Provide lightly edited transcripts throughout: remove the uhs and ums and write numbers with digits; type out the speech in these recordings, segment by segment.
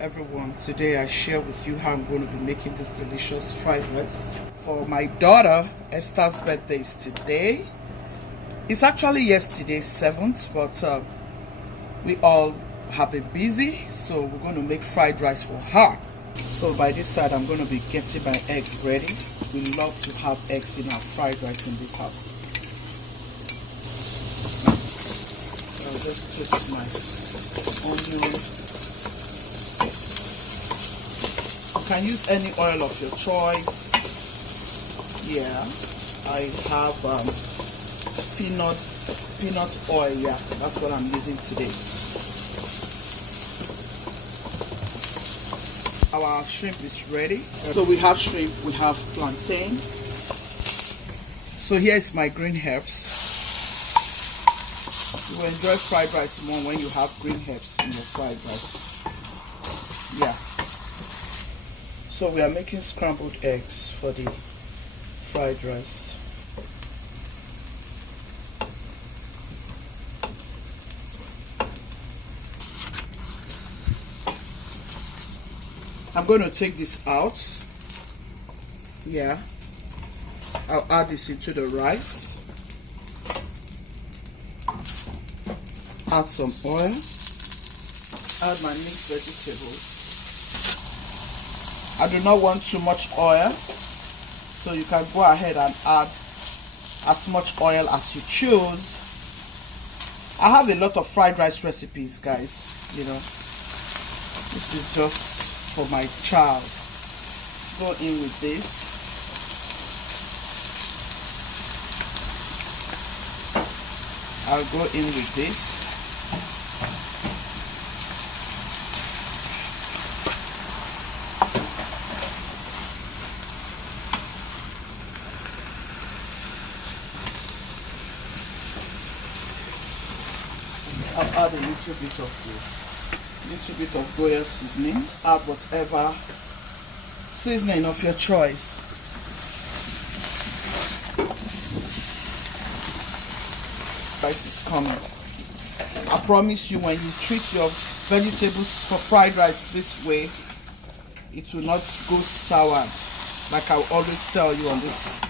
Everyone, today I share with you how I'm going to be making this delicious fried rice for my daughter. Esther's birthday is today. It's actually yesterday 7th, but we all have been busy, so we're going to make fried rice for her. So by this side I'm going to be getting my egg ready. We love to have eggs in our fried rice in this house. I'll just put my onion. You can use any oil of your choice. Yeah, I have peanut oil. Yeah, that's what I'm using today. Our shrimp is ready. So we have shrimp, we have plantain. So here is my green herbs. You will enjoy fried rice more when you have green herbs in your fried rice. Yeah. So we are making scrambled eggs for the fried rice. I'm going to take this out. Yeah. I'll add this into the rice. Add some oil. Add my mixed vegetables. I do not want too much oil, so you can go ahead and add as much oil as you choose. I have a lot of fried rice recipes, guys, you know. This is just for my child. Go in with this. I'll go in with this. I'll add a little bit of this, little bit of Goya seasoning. Add whatever seasoning of your choice. Rice is coming. I promise you, when you treat your vegetables for fried rice this way, it will not go sour, like I always tell you on this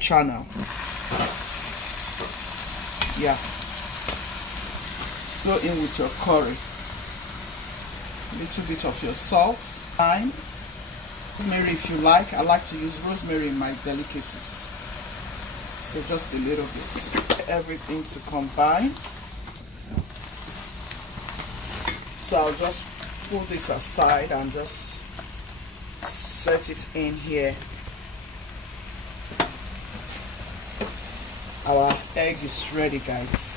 channel. Yeah. Go in with your curry, a little bit of your salt, thyme, rosemary if you like. I like to use rosemary in my delicacies, so just a little bit. Everything to combine. So I'll just pull this aside and just set it in here. Our egg is ready, guys.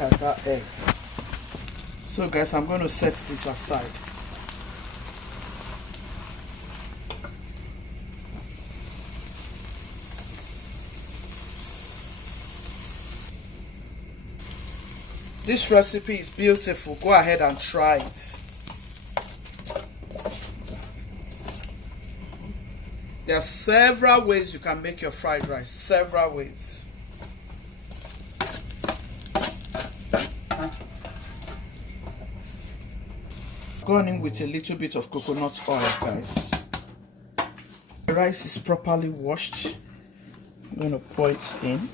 At that egg. So guys, I'm going to set this aside. This recipe is beautiful. Go ahead and try it. There are several ways you can make your fried rice. Several ways. Going in with a little bit of coconut oil, guys. The rice is properly washed. I'm going to pour it in.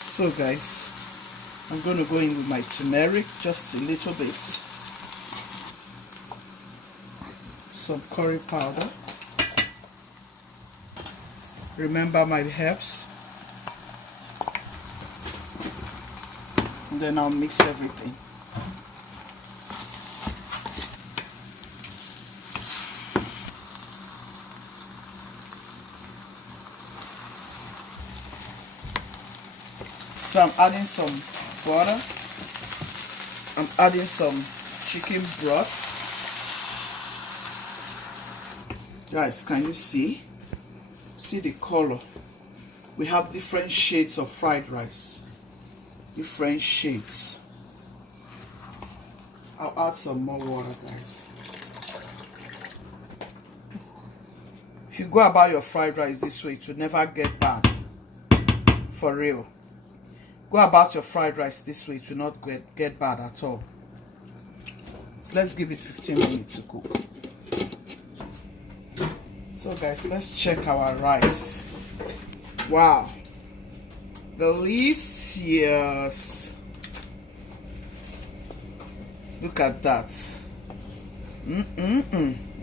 So guys, I'm going to go in with my turmeric, just a little bit. Some curry powder. Remember my herbs. And then I'll mix everything. So I'm adding some butter. I'm adding some chicken broth. Guys, can you see the color? We have different shades of fried rice, different shades. I'll add some more water, guys. If you go about your fried rice this way, it will never get bad. For real. Go about your fried rice this way, it will not get bad at all. So let's give it 15 minutes to cook. So guys, let's check our rice. Wow, delicious. Look at that.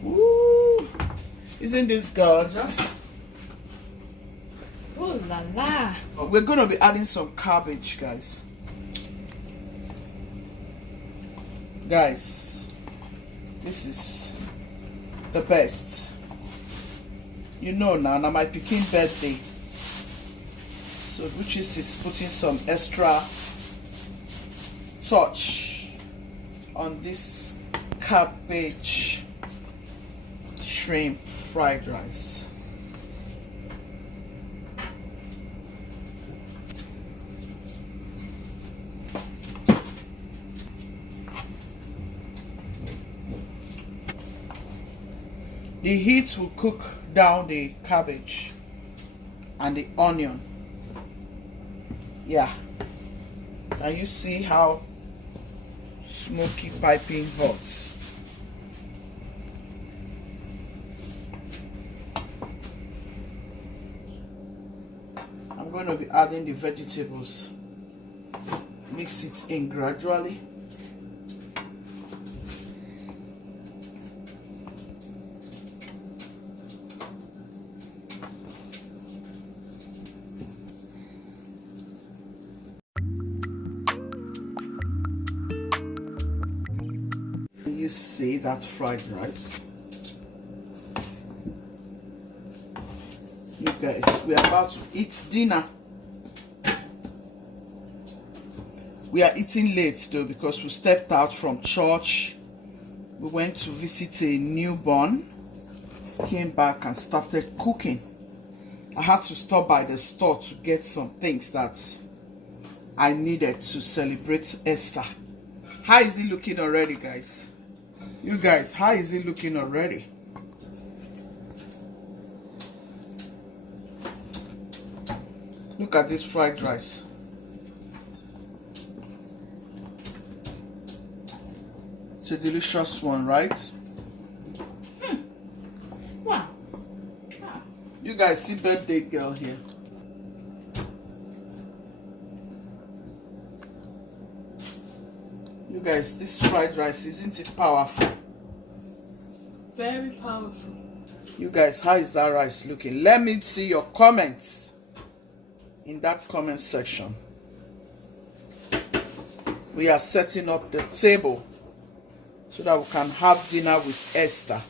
Woo. Isn't this gorgeous? Oh la la. We're gonna be adding some cabbage, guys. Guys, this is the best. You know now my Peking birthday. So Guchies is putting some extra touch on this cabbage shrimp fried rice. The heat will cook down the cabbage and the onion. Yeah. Can you see how smoky piping hot? I'm going to be adding the vegetables. Mix it in gradually. You see that fried rice? You guys, we're about to eat dinner. We are eating late though because we stepped out from church. We went to visit a newborn, came back and started cooking. I had to stop by the store to get some things that I needed to celebrate Esther. How is it looking already, guys? You guys, how is it looking already? Look at this fried rice. It's a delicious one, right? Wow. You guys see birthday girl here. You guys, this fried rice, isn't it powerful? Very powerful. You guys, how is that rice looking? Let me see your comments in that comment section. We are setting up the table so that we can have dinner with Esther.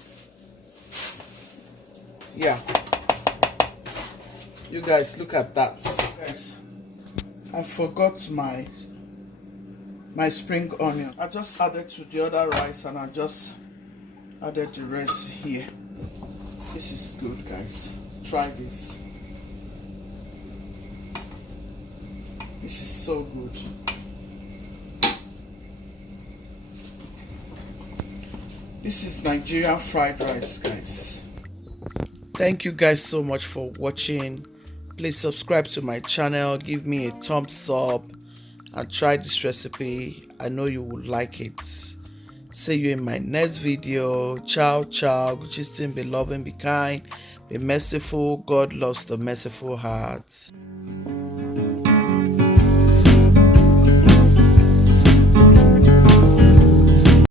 Yeah. You guys, look at that. Guys, I forgot my spring onion. I just added to the other rice and I just added the rest here. This is good, guys. Try this. This is so good. This is Nigerian fried rice, guys. Thank you guys so much for watching. Please subscribe to my channel, give me a thumbs up and try this recipe. I know you will like it. See you in my next video. Ciao, ciao. Guchies team, be loving, be kind, be merciful. God loves the merciful hearts.